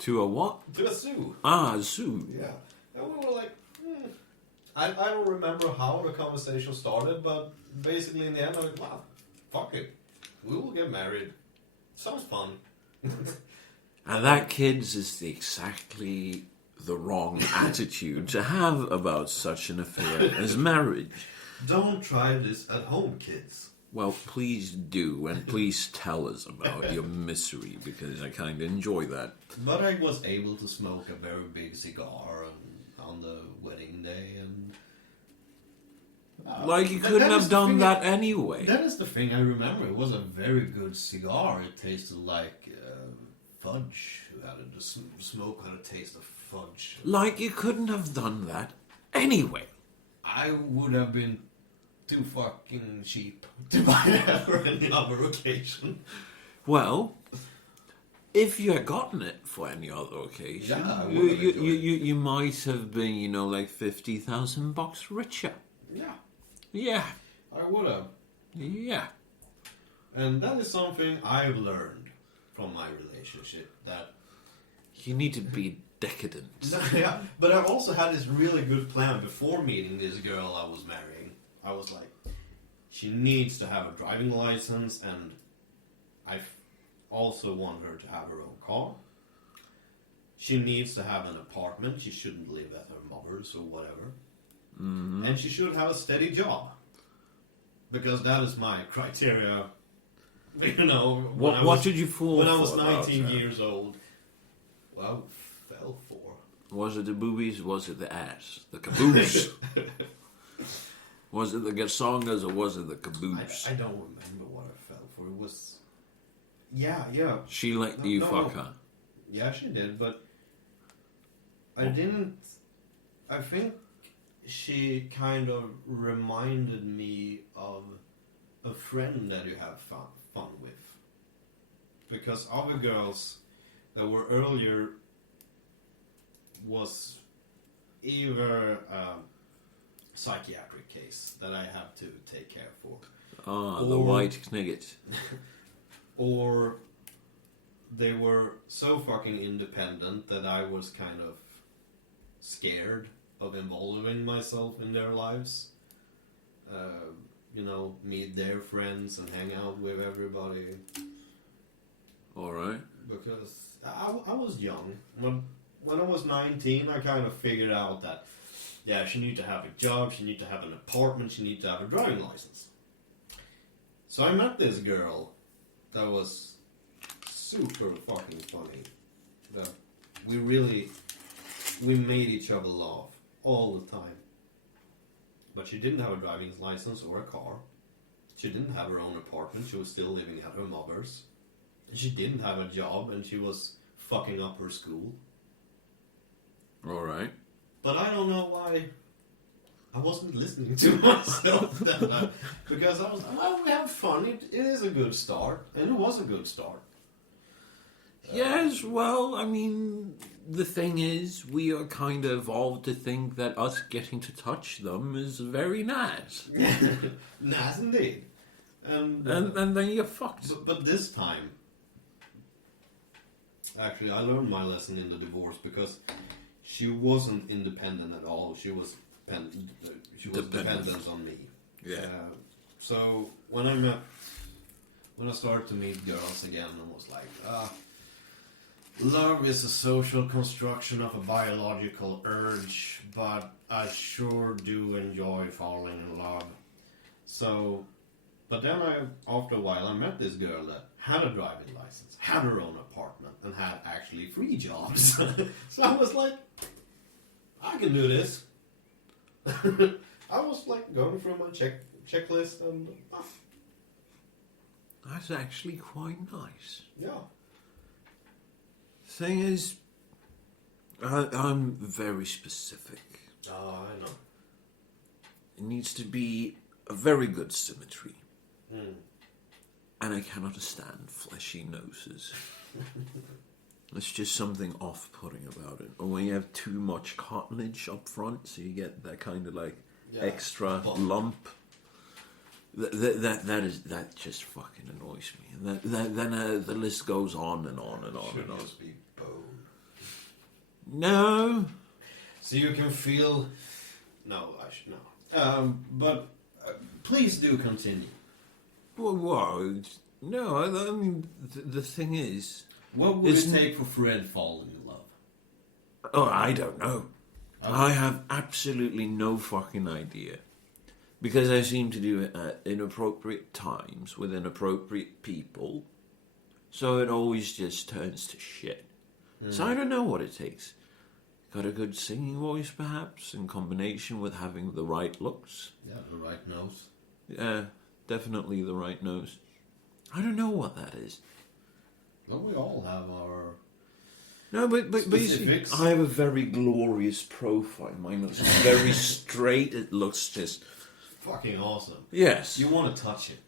To a what? To a zoo. Ah, a zoo. Yeah. And we were like, I don't remember how the conversation started, but basically in the end I was like, wow, fuck it. We will get married. Sounds fun. And that, kids, is exactly the wrong attitude to have about such an affair as marriage. Don't try this at home, kids. Well, please do, and please tell us about your misery, because I kind of enjoy that. But I was able to smoke a very big cigar on the wedding day, and Like, you couldn't have done that anyway. That is the thing I remember. It was a very good cigar. It tasted like fudge. Who had the smoke had a taste of fudge. Like you couldn't have done that anyway. I would have been too fucking cheap to buy that for any other occasion. Well, if you had gotten it for any other occasion, Yeah, I would have enjoyed it. you might have been, you know, like $50,000 richer. Yeah, Yeah, I would have. yeah. And that is something I've learned from my relationship, that You need to be decadent. yeah, but I've also had this really good plan before meeting this girl I was marrying. I was like, she needs to have a driving license, and I also want her to have her own car. She needs to have an apartment. She shouldn't live at her mother's or whatever. Mm-hmm. And she should have a steady job. Because that is my criteria. You know, What did you fall when for? I was 19 about, years old? Well, fell for. Was it the boobies? Was it the ass? The caboose? Was it the gasongas or was it the caboose? I don't remember what I fell for. It was... Yeah. She let you fuck her. Yeah, she did, but... I didn't... I think she kind of reminded me of a friend that you have fun with. Because other girls that were earlier was either a psychiatric case that I have to take care for. Ah, the white knigget. Or they were so fucking independent that I was kind of scared of involving myself in their lives. You know, meet their friends and hang out with everybody. Alright. Because I was young. When I was 19, I kind of figured out that, yeah, she needed to have a job, she needed to have an apartment, she needed to have a driving license. So I met this girl that was super fucking funny. That we made each other laugh all the time. But she didn't have a driving license or a car. She didn't have her own apartment. She was still living at her mother's. And she didn't have a job, and she was fucking up her school. Alright. But I don't know why I wasn't listening to myself then. Because I was like, well, we have fun. It is a good start. And it was a good start. Yes, well, I mean, the thing is, we are kind of evolved to think that us getting to touch them is very nice. Nice indeed. And then you're fucked. But this time, actually, I learned my lesson in the divorce because she wasn't independent at all. She was dependent on me. Yeah. So when I started to meet girls again, I was like, love is a social construction of a biological urge, but I sure do enjoy falling in love. So, but then after a while, I met this girl that had a driving license, had her own apartment, and had actually 3 jobs. So I was like, I can do this. I was like going through my checklist and That's actually quite nice. yeah. Thing is, I'm very specific. Oh, I know. It needs to be a very good symmetry. Mm. And I cannot stand fleshy noses. There's just something off-putting about it. Or when you have too much cartilage up front, so you get that kind of like extra lump. That just fucking annoys me. And then the list goes on and on and on Should and on. just be bone. No. So you can feel. No, I should no. But please do continue. Well, no. I mean, the thing is, What would it take for Fred falling in love? oh, I don't know. I have absolutely no fucking idea. Because I seem to do it at inappropriate times with inappropriate people. So it always just turns to shit. So I don't know what it takes. Got a good singing voice, perhaps, in combination with having the right looks. Yeah, the right nose. Yeah, definitely the right nose. I don't know what that is. Well, we all have our... No, but you see, specifics. I have a very glorious profile. Mine looks very straight. It looks just... Fucking awesome. Yes. You want to touch it.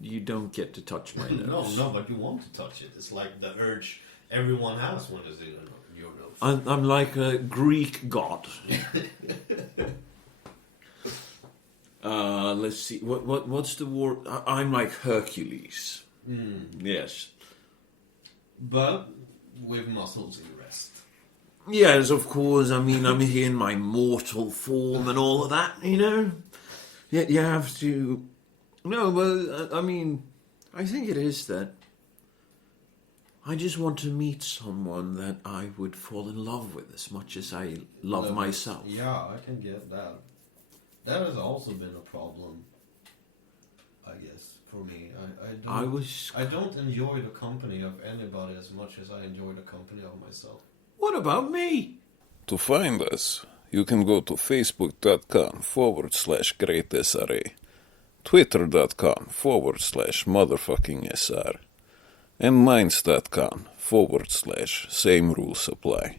You don't get to touch my nose. No, but you want to touch it. It's like the urge everyone has when they see your nose. I'm like a Greek god. Let's see. What's the word? I'm like Hercules. Yes. But with muscles in rest. Yes, of course. I mean, I'm here in my mortal form and all of that, you know? Yet you have to... No, but, I mean, I think it is that I just want to meet someone that I would fall in love with as much as I love myself. Yeah, I can get that. That has also been a problem, I guess, for me. I don't enjoy the company of anybody as much as I enjoy the company of myself. What about me? To find us, you can go to facebook.com/greatsra, twitter.com/motherfucking-sr, and minds.com/same rules apply.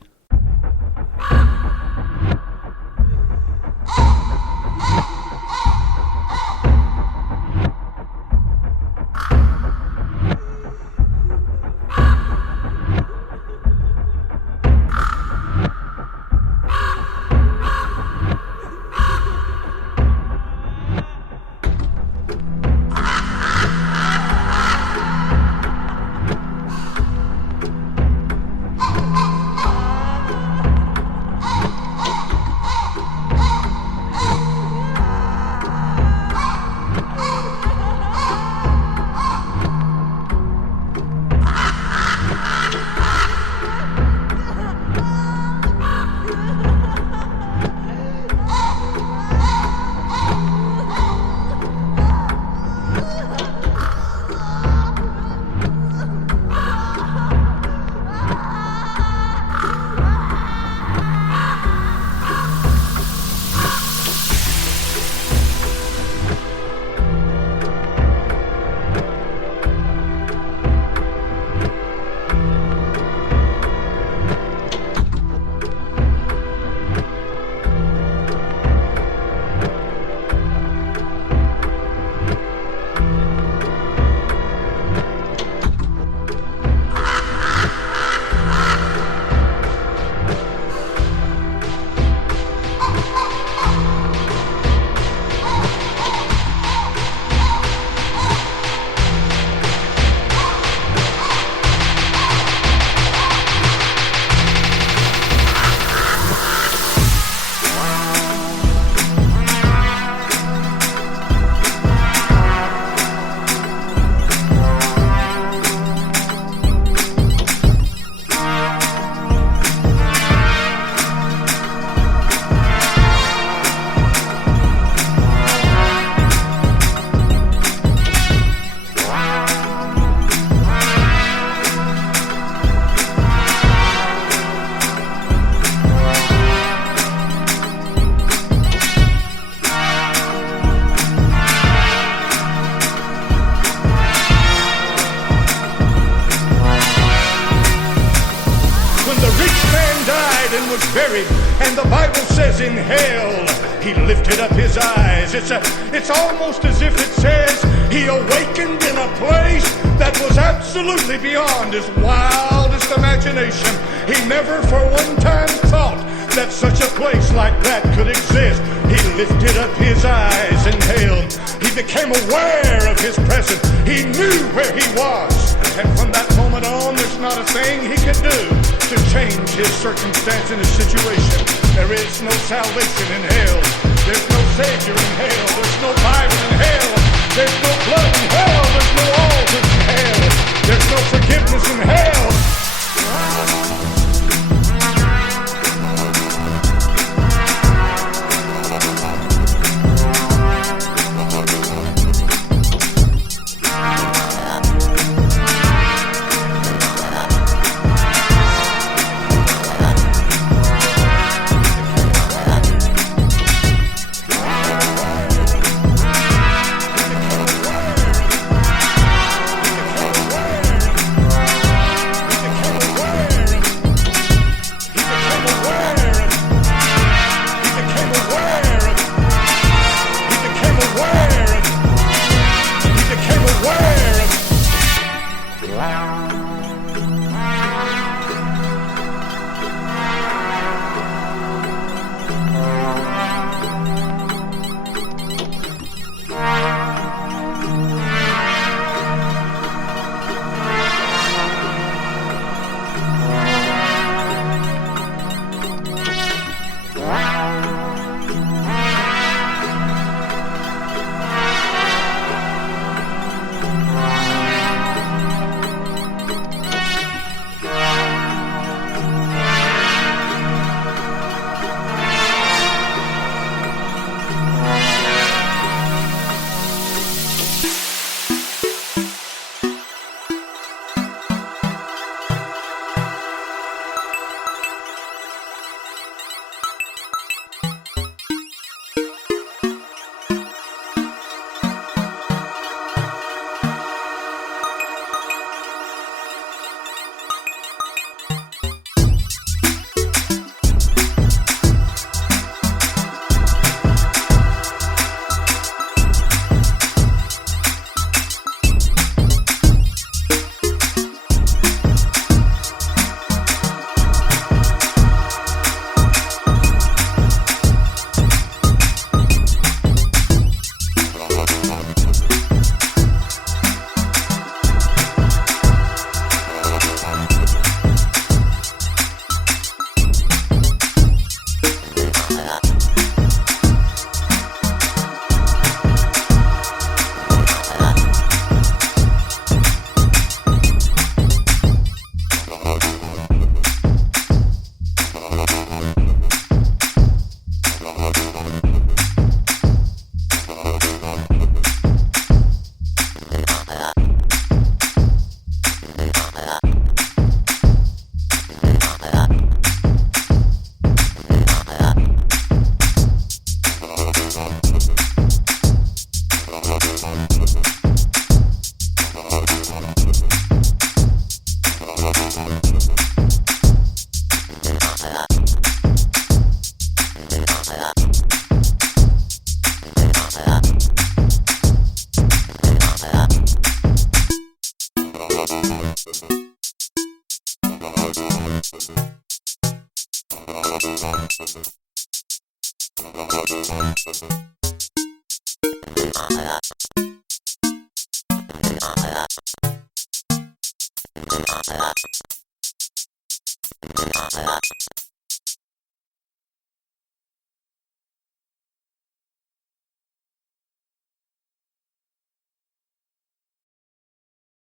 and was buried, and the Bible says in hell he lifted up his eyes. It's almost as if it says he awakened in a place that was absolutely beyond his wildest imagination. He never for one time thought that such a place like that could exist. He lifted up his eyes and hailed. He became aware of his presence. He knew where he was. And from that moment on, there's not a thing he could do to change his circumstance and his situation. There is no salvation in hell. There's no Savior in hell. There's no Bible in hell. There's no blood in hell. There's no altars in hell. There's no forgiveness in hell.